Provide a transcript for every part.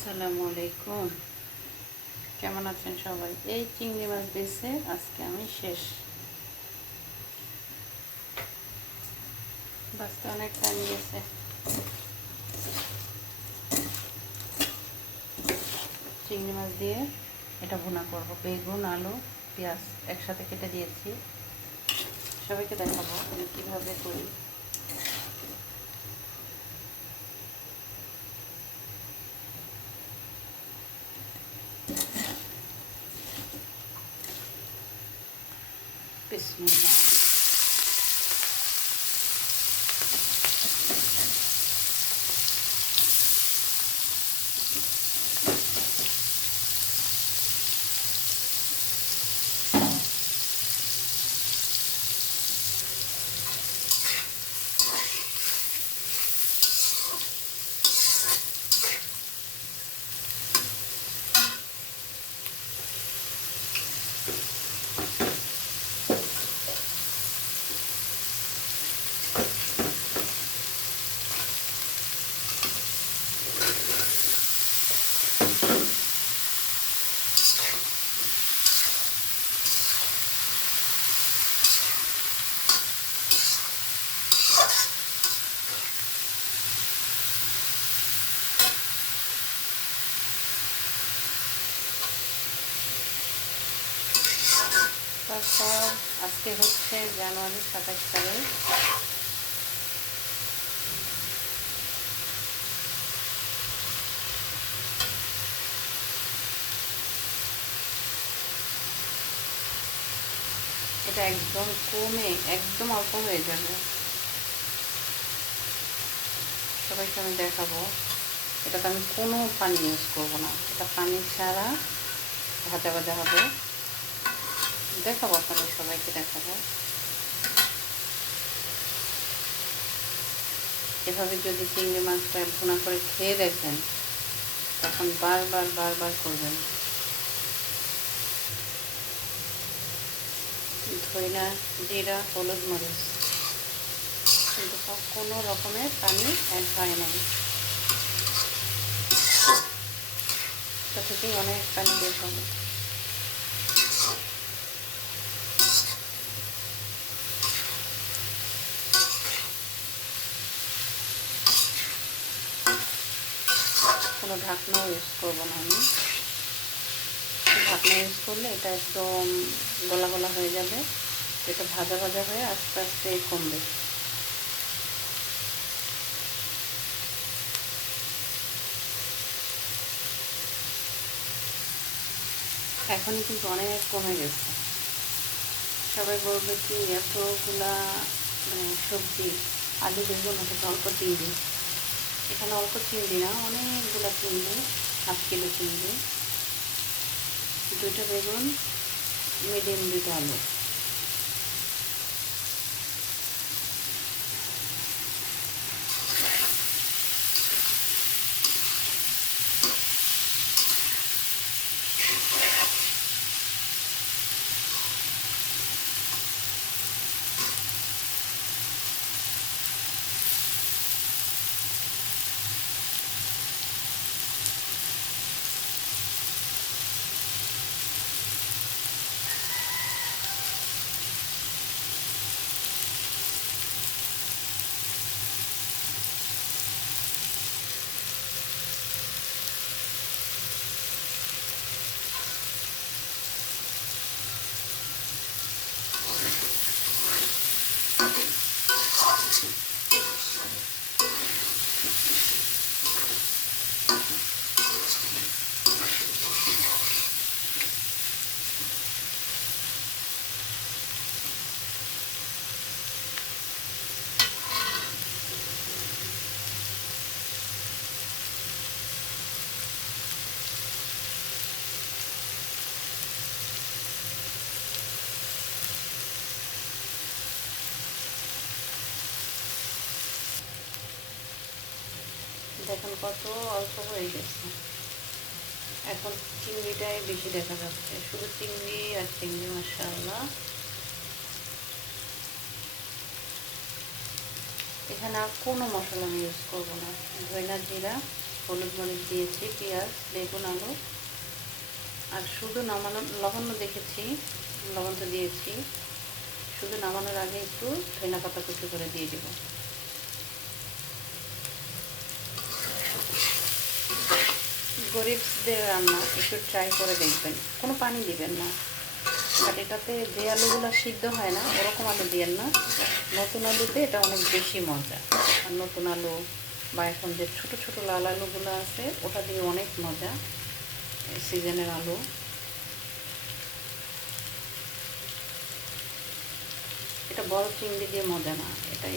আসসালামু আলাইকুম। কেমন আছেন সবাই? এই চিংড়ি মাছ বেছে আজকে আমি শেষ। বাঁচতে অনেক টাইম গেছে। চিংড়ি মাছ দিয়ে এটা ভুনা করব। বেগুন, আলু, পেঁয়াজ একসাথে কেটে দিয়েছি। সবাইকে দেখাবো আমি কীভাবে করি। বিসমিল্লাহ। তারপর আজকে হচ্ছে জানুয়ারি 27 তারিখ। এটা একদম কমে একদম অল্প হয়ে যাবে। সবাইকে আমি দেখাবো। এটাতে আমি কোনো পানি ইউজ করবো না, এটা পানি ছাড়া ভাজা ভাজা হবে। দেখাবো, আপনাদের সবাইকে দেখাবো। এভাবে যদি চিংড়ি মাছটা ভুনা করে খেয়ে দেখেন তখন বারবার বারবার করবেন। ধইনা, জিরা, হলুদ, মরিচ, কিন্তু কোনো রকমের পানি অ্যাড হয় নাই। তা থেকেই অনেক পানি বের হবে। কোনো ঢাকনাও ইউজ করবো না আমি। ঢাকনা ইউজ করলে এটা একদম গলা গলা হয়ে যাবে। এটা ভাজা ভাজা হয়ে আস্তে আস্তে কমবে। এখনই কিন্তু অনেক কমে গেছে। সবাই বলবে কি এতগুলা সবজি, আলু, বেগুন, অথচ অল্প চিংড়ি। এখানে অল্প চিংড়ি না, অনেকগুলো চিংড়ি, 1/2 কিলো চিংড়ি, 2টা বেগুন, মিডিয়াম 2টা আলু। দেখুন কত অল্প হয়ে গেছে। এখন চিংড়িটাই বেশি দেখা যাচ্ছে, শুধু চিংড়ি আর চিংড়ি। মাশাআল্লাহ। এখানে আর কোনো মশলা আমি ইউজ করবো না। ধইনা, জিরা, হলুদ মরিচ দিয়েছি, পেঁয়াজ, বেগুন, আলু। আর শুধু নামানো লবণও দেখেছি, লবণ তো দিয়েছি। শুধু নামানোর আগে একটু ধনিয়া পাতা কুচি করে দিয়ে দেব। গরিবদের রান্না একটু ট্রাই করে দেখবেন, কোনো পানি দিবেন না। বাট এটাতে যে আলুগুলো সিদ্ধ হয় না ওরকম আলু দিয়েন না, নতুন আলুতে এটা অনেক বেশি মজা। আর নতুন আলু বা এখন যে ছোটো ছোটো লাল আলুগুলো আছে ওটা দিয়ে অনেক মজা, সিজনের আলু। এটা বড় চিংড়ি দিয়ে মজা না, এটা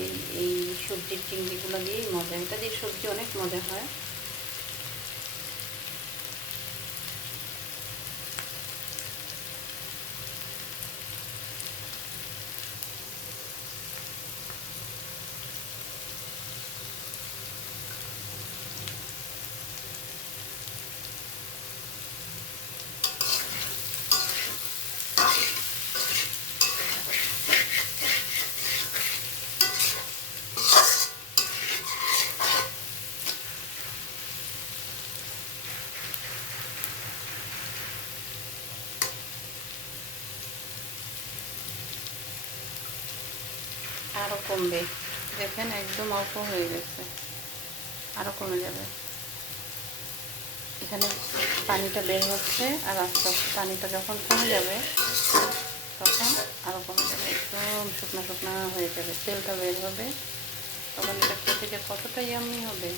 এই সবজির চিংড়িগুলো দিয়েই মজা, এটা দিয়ে সবজি অনেক মজা হয়। আরও কমবে, দেখেন একদম অল্প হয়ে গেছে, আরও কমে যাবে। এখানে পানিটা বের হচ্ছে, আর আস্তে আস্তে পানিটা যখন কমে যাবে তখন আরও কমে যাবে, একদম শুকনো শুকনো হয়ে যাবে, তেলটা বের হবে, তখন এটা খেতে যে কতটা ইয়াম্মি হবে।